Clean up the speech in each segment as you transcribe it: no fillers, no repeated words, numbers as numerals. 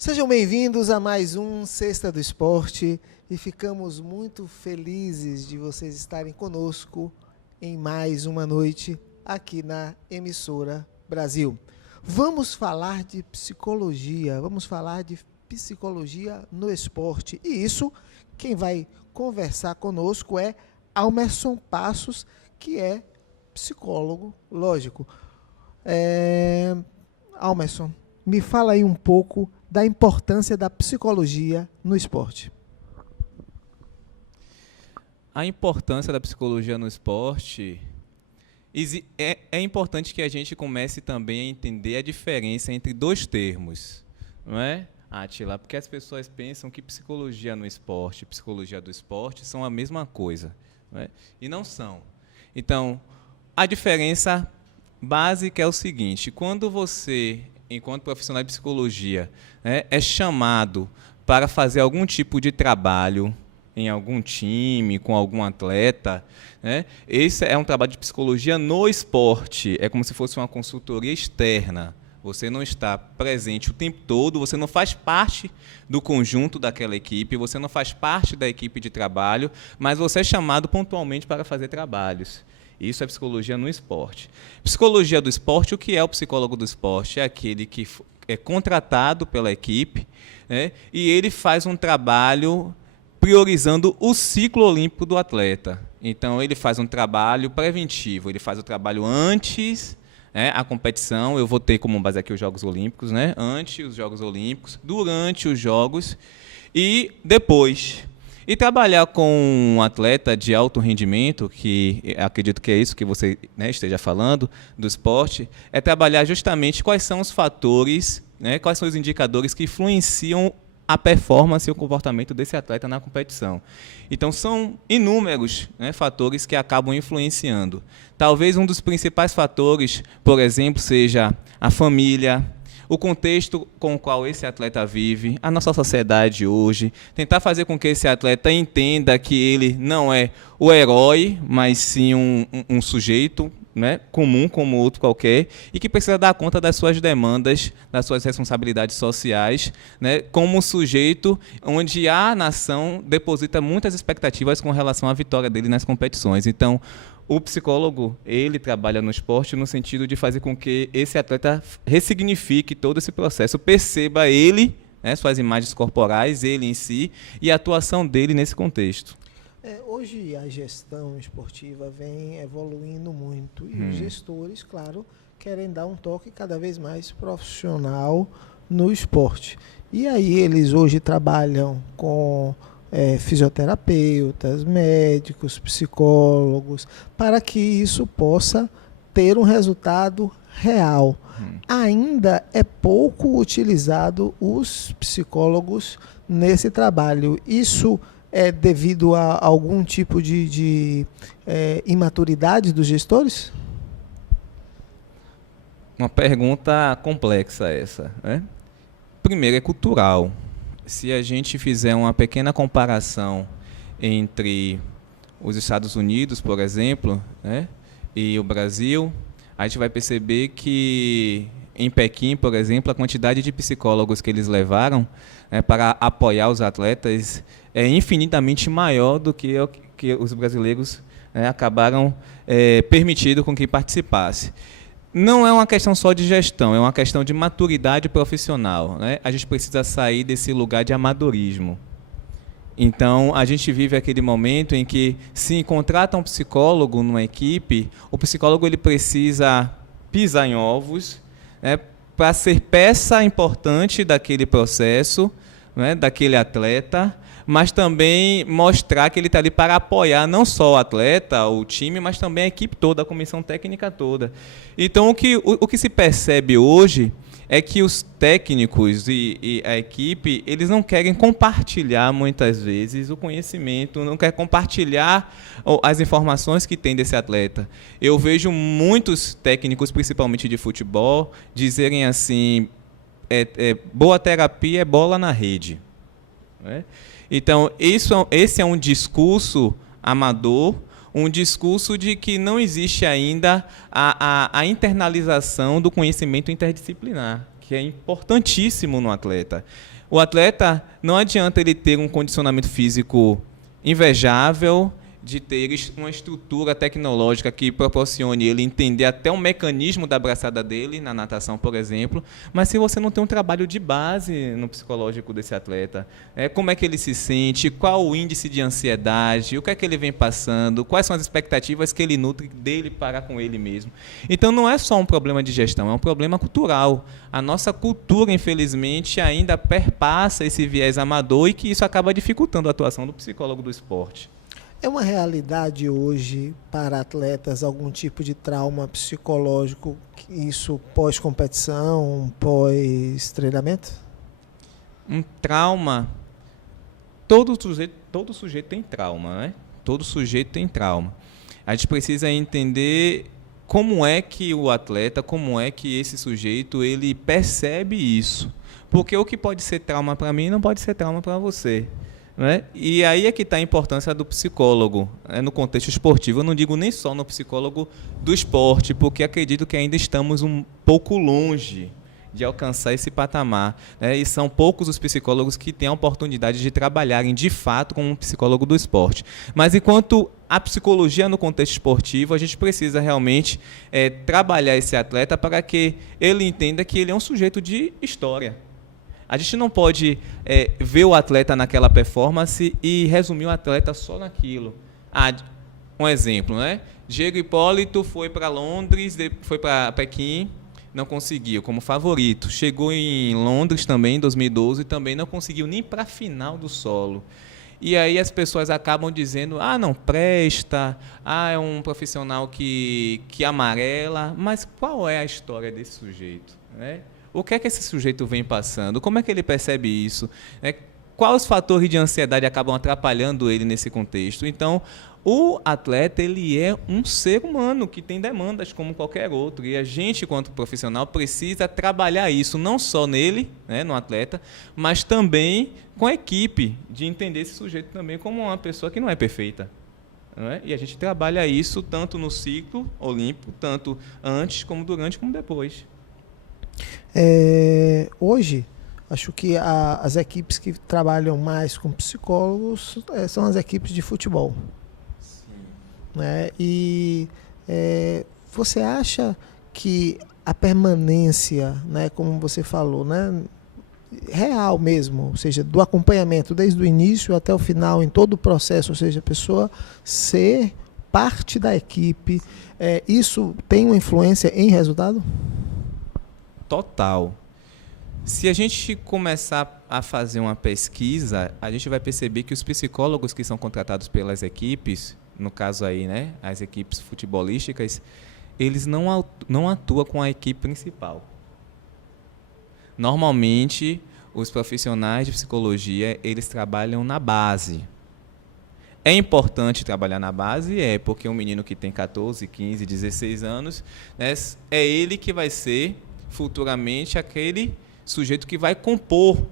Sejam bem-vindos a mais um Sexta do Esporte e ficamos muito felizes de vocês estarem conosco em mais uma noite aqui na Emissora Brasil. Vamos falar de psicologia, no esporte. E isso, quem vai conversar conosco é Almerson Passos, que é psicólogo, lógico. Almerson, me fala aí um pouco da importância da psicologia no esporte. A importância da psicologia no esporte é importante que a gente comece também a entender a diferença entre dois termos, não é, Átila? Porque as pessoas pensam que psicologia no esporte e psicologia do esporte são a mesma coisa, não é? E não são. Então, a diferença básica é o seguinte: quando você, enquanto profissional de psicologia, é chamado para fazer algum tipo de trabalho em algum time, com algum atleta, esse é um trabalho de psicologia no esporte, é como se fosse uma consultoria externa. Você não está presente o tempo todo, você não faz parte do conjunto daquela equipe, você não faz parte da equipe de trabalho, mas você é chamado pontualmente para fazer trabalhos. Isso é psicologia no esporte. Psicologia do esporte, o que é o psicólogo do esporte? É aquele que é contratado pela equipe, e ele faz um trabalho priorizando o ciclo olímpico do atleta. Então, ele faz um trabalho preventivo, ele faz o trabalho antes a competição. Eu vou ter como base aqui os Jogos Olímpicos, antes os Jogos Olímpicos, durante os Jogos e depois. E trabalhar com um atleta de alto rendimento, que acredito que é isso que você esteja falando, do esporte, é trabalhar justamente quais são os fatores, quais são os indicadores que influenciam a performance e o comportamento desse atleta na competição. Então, são inúmeros fatores que acabam influenciando. Talvez um dos principais fatores, por exemplo, seja a família, o contexto com o qual esse atleta vive, a nossa sociedade hoje, tentar fazer com que esse atleta entenda que ele não é o herói, mas sim um sujeito comum como outro qualquer, e que precisa dar conta das suas demandas, das suas responsabilidades sociais, como um sujeito onde a nação deposita muitas expectativas com relação à vitória dele nas competições. Então, o psicólogo, ele trabalha no esporte no sentido de fazer com que esse atleta ressignifique todo esse processo, perceba ele, suas imagens corporais, ele em si, e a atuação dele nesse contexto. Hoje a gestão esportiva vem evoluindo muito e os gestores, claro, querem dar um toque cada vez mais profissional no esporte. E aí eles hoje trabalham com fisioterapeutas, médicos, psicólogos, para que isso possa ter um resultado real. Ainda é pouco utilizado os psicólogos nesse trabalho. Isso é devido a algum tipo de imaturidade dos gestores? Uma pergunta complexa essa, Primeiro, é cultural. Se a gente fizer uma pequena comparação entre os Estados Unidos, por exemplo, e o Brasil, a gente vai perceber que em Pequim, por exemplo, a quantidade de psicólogos que eles levaram para apoiar os atletas é infinitamente maior do que o que os brasileiros acabaram permitindo com que participasse. Não é uma questão só de gestão, é uma questão de maturidade profissional. A gente precisa sair desse lugar de amadorismo. Então, a gente vive aquele momento em que, se contrata um psicólogo numa equipe, o psicólogo ele precisa pisar em ovos para ser peça importante daquele processo, daquele atleta, mas também mostrar que ele está ali para apoiar não só o atleta, o time, mas também a equipe toda, a comissão técnica toda. Então, o que se percebe hoje é que os técnicos e a equipe, eles não querem compartilhar, muitas vezes, o conhecimento, não querem compartilhar as informações que tem desse atleta. Eu vejo muitos técnicos, principalmente de futebol, dizerem assim, boa terapia é bola na rede. Então, esse é um discurso amador, um discurso de que não existe ainda a internalização do conhecimento interdisciplinar, que é importantíssimo no atleta. O atleta, não adianta ele ter um condicionamento físico invejável, de ter uma estrutura tecnológica que proporcione ele entender até o mecanismo da braçada dele, na natação, por exemplo, mas se você não tem um trabalho de base no psicológico desse atleta, como é que ele se sente, qual o índice de ansiedade, o que é que ele vem passando, quais são as expectativas que ele nutre dele para com ele mesmo. Então, não é só um problema de gestão, é um problema cultural. A nossa cultura, infelizmente, ainda perpassa esse viés amador e que isso acaba dificultando a atuação do psicólogo do esporte. É uma realidade hoje para atletas algum tipo de trauma psicológico, isso pós-competição, pós-treinamento? Um trauma, todo sujeito tem trauma, né? Todo sujeito tem trauma. A gente precisa entender como é que o atleta, como é que esse sujeito, ele percebe isso. Porque o que pode ser trauma para mim não pode ser trauma para você. Né? E aí é que está a importância do psicólogo, no contexto esportivo. Eu não digo nem só no psicólogo do esporte, porque acredito que ainda estamos um pouco longe de alcançar esse patamar. E são poucos os psicólogos que têm a oportunidade de trabalharem de fato com um psicólogo do esporte. Mas enquanto a psicologia no contexto esportivo, a gente precisa realmente trabalhar esse atleta para que ele entenda que ele é um sujeito de história. A gente não pode ver o atleta naquela performance e resumir o atleta só naquilo. Um exemplo, né? Diego Hipólito foi para Londres, foi para Pequim, não conseguiu como favorito. Chegou em Londres também, em 2012, e também não conseguiu nem para a final do solo. E aí as pessoas acabam dizendo, não presta, é um profissional que amarela. Mas qual é a história desse sujeito, né? O que é que esse sujeito vem passando? Como é que ele percebe isso? Quais os fatores de ansiedade acabam atrapalhando ele nesse contexto? Então, o atleta ele é um ser humano que tem demandas como qualquer outro. E a gente, enquanto profissional, precisa trabalhar isso, não só nele, no atleta, mas também com a equipe, de entender esse sujeito também como uma pessoa que não é perfeita. E a gente trabalha isso tanto no ciclo olímpico, tanto antes, como durante, como depois. Hoje, acho que as equipes que trabalham mais com psicólogos são as equipes de futebol. Sim. E você acha que a permanência, como você falou, real mesmo, ou seja, do acompanhamento desde o início até o final, em todo o processo, ou seja, a pessoa ser parte da equipe, isso tem uma influência em resultado? Total. Se a gente começar a fazer uma pesquisa, a gente vai perceber que os psicólogos que são contratados pelas equipes, no caso aí, as equipes futebolísticas, eles não atuam com a equipe principal. Normalmente, os profissionais de psicologia, eles trabalham na base. É importante trabalhar na base, porque um menino que tem 14, 15, 16 anos, é ele que vai ser futuramente aquele sujeito que vai compor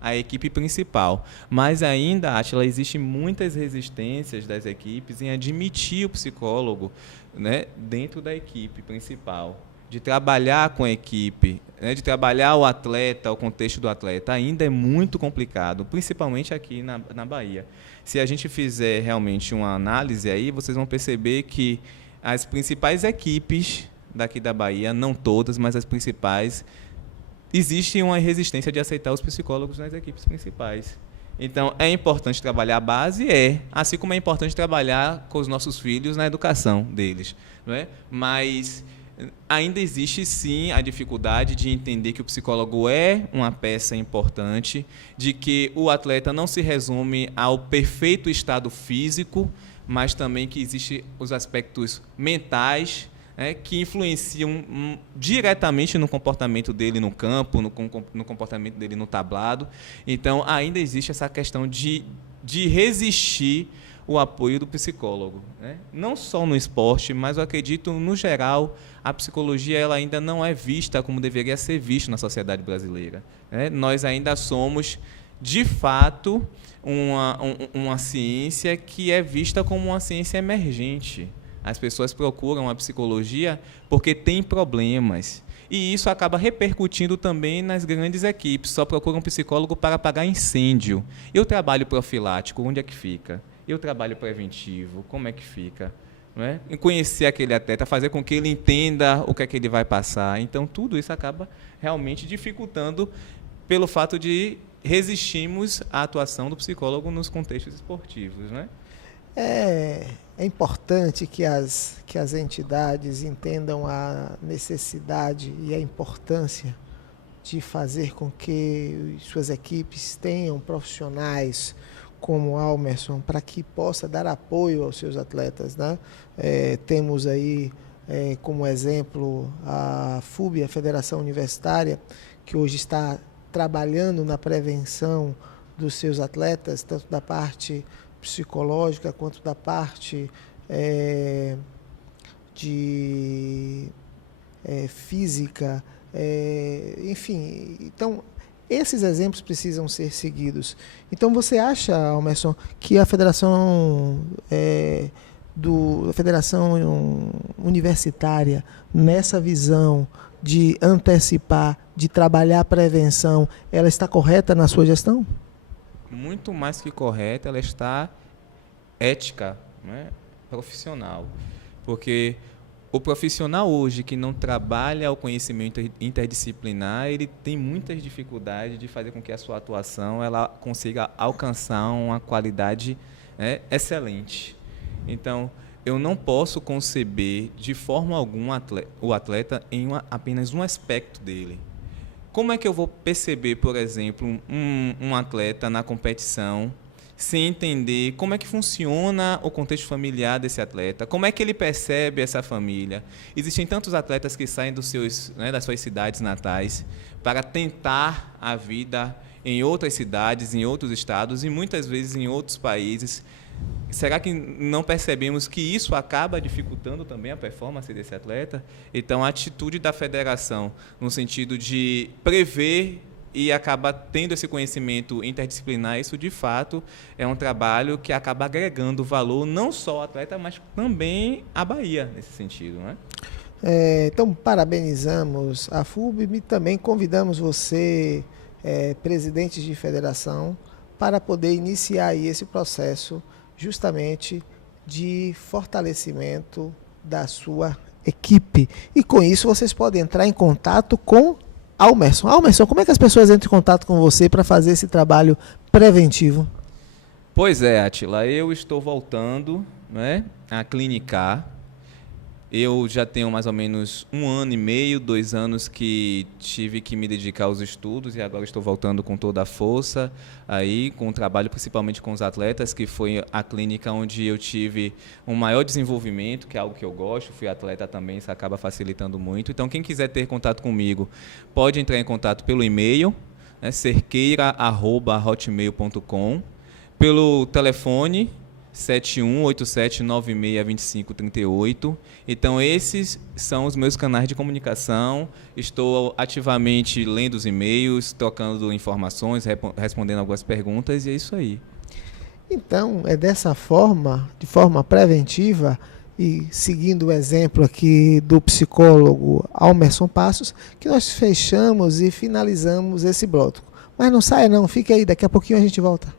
a equipe principal. Mas ainda, Átila, existem muitas resistências das equipes em admitir o psicólogo dentro da equipe principal, de trabalhar com a equipe, de trabalhar o atleta, o contexto do atleta. Ainda é muito complicado, principalmente aqui na Bahia. Se a gente fizer realmente uma análise aí, vocês vão perceber que as principais equipes daqui da Bahia, não todas, mas as principais, existe uma resistência de aceitar os psicólogos nas equipes principais. Então, é importante trabalhar a base? Assim como é importante trabalhar com os nossos filhos na educação deles. Mas ainda existe, sim, a dificuldade de entender que o psicólogo é uma peça importante, de que o atleta não se resume ao perfeito estado físico, mas também que existem os aspectos mentais, que influenciam diretamente no comportamento dele no campo, no comportamento dele no tablado. Então, ainda existe essa questão de resistir o apoio do psicólogo. Não só no esporte, mas eu acredito, no geral, a psicologia ela ainda não é vista como deveria ser vista na sociedade brasileira. Nós ainda somos, de fato, uma ciência que é vista como uma ciência emergente. As pessoas procuram a psicologia porque têm problemas. E isso acaba repercutindo também nas grandes equipes. Só procura um psicólogo para apagar incêndio. E o trabalho profilático, onde é que fica? E o trabalho preventivo, como é que fica? Não é? E conhecer aquele atleta, fazer com que ele entenda o que é que ele vai passar. Então, tudo isso acaba realmente dificultando pelo fato de resistirmos à atuação do psicólogo nos contextos esportivos, né? É importante que as entidades entendam a necessidade e a importância de fazer com que suas equipes tenham profissionais como Almerson para que possa dar apoio aos seus atletas, né? Temos aí como exemplo a FUB, a Federação Universitária, que hoje está trabalhando na prevenção dos seus atletas, tanto da parte psicológica quanto da parte de física, enfim. Então, esses exemplos precisam ser seguidos. Então, você acha, Almerson, que a Federação Universitária, nessa visão de antecipar, de trabalhar a prevenção, ela está correta na sua gestão? Muito mais que correta, ela está ética, né? Profissional. Porque o profissional hoje que não trabalha o conhecimento interdisciplinar, ele tem muitas dificuldades de fazer com que a sua atuação ela consiga alcançar uma qualidade, né, excelente. Então, eu não posso conceber de forma alguma o atleta em apenas um aspecto dele. Como é que eu vou perceber, por exemplo, um atleta na competição sem entender como é que funciona o contexto familiar desse atleta? Como é que ele percebe essa família? Existem tantos atletas que saem das suas cidades natais para tentar a vida em outras cidades, em outros estados e muitas vezes em outros países. Será que não percebemos que isso acaba dificultando também a performance desse atleta? Então, a atitude da federação, no sentido de prever e acabar tendo esse conhecimento interdisciplinar, isso, de fato, é um trabalho que acaba agregando valor não só ao atleta, mas também à Bahia, nesse sentido, não é? Então, parabenizamos a FUB e também convidamos você, presidente de federação, para poder iniciar aí esse processo justamente de fortalecimento da sua equipe. E com isso vocês podem entrar em contato com Almerson. Almerson, como é que as pessoas entram em contato com você para fazer esse trabalho preventivo? Pois é, Átila, eu estou voltando, né, a clinicar. Eu já tenho mais ou menos 1 ano e meio, 2 anos que tive que me dedicar aos estudos e agora estou voltando com toda a força, aí, com o trabalho principalmente com os atletas, que foi a clínica onde eu tive um maior desenvolvimento, que é algo que eu gosto, fui atleta também, isso acaba facilitando muito. Então, quem quiser ter contato comigo, pode entrar em contato pelo e-mail, né, cerqueira@hotmail.com, pelo telefone 7187962538. Então, esses são os meus canais de comunicação. Estou ativamente lendo os e-mails, trocando informações, respondendo algumas perguntas, e é isso aí. Então, é dessa forma, de forma preventiva, e seguindo o exemplo aqui do psicólogo Almerson Passos, que nós fechamos e finalizamos esse bloco. Mas não saia não, fique aí, daqui a pouquinho a gente volta.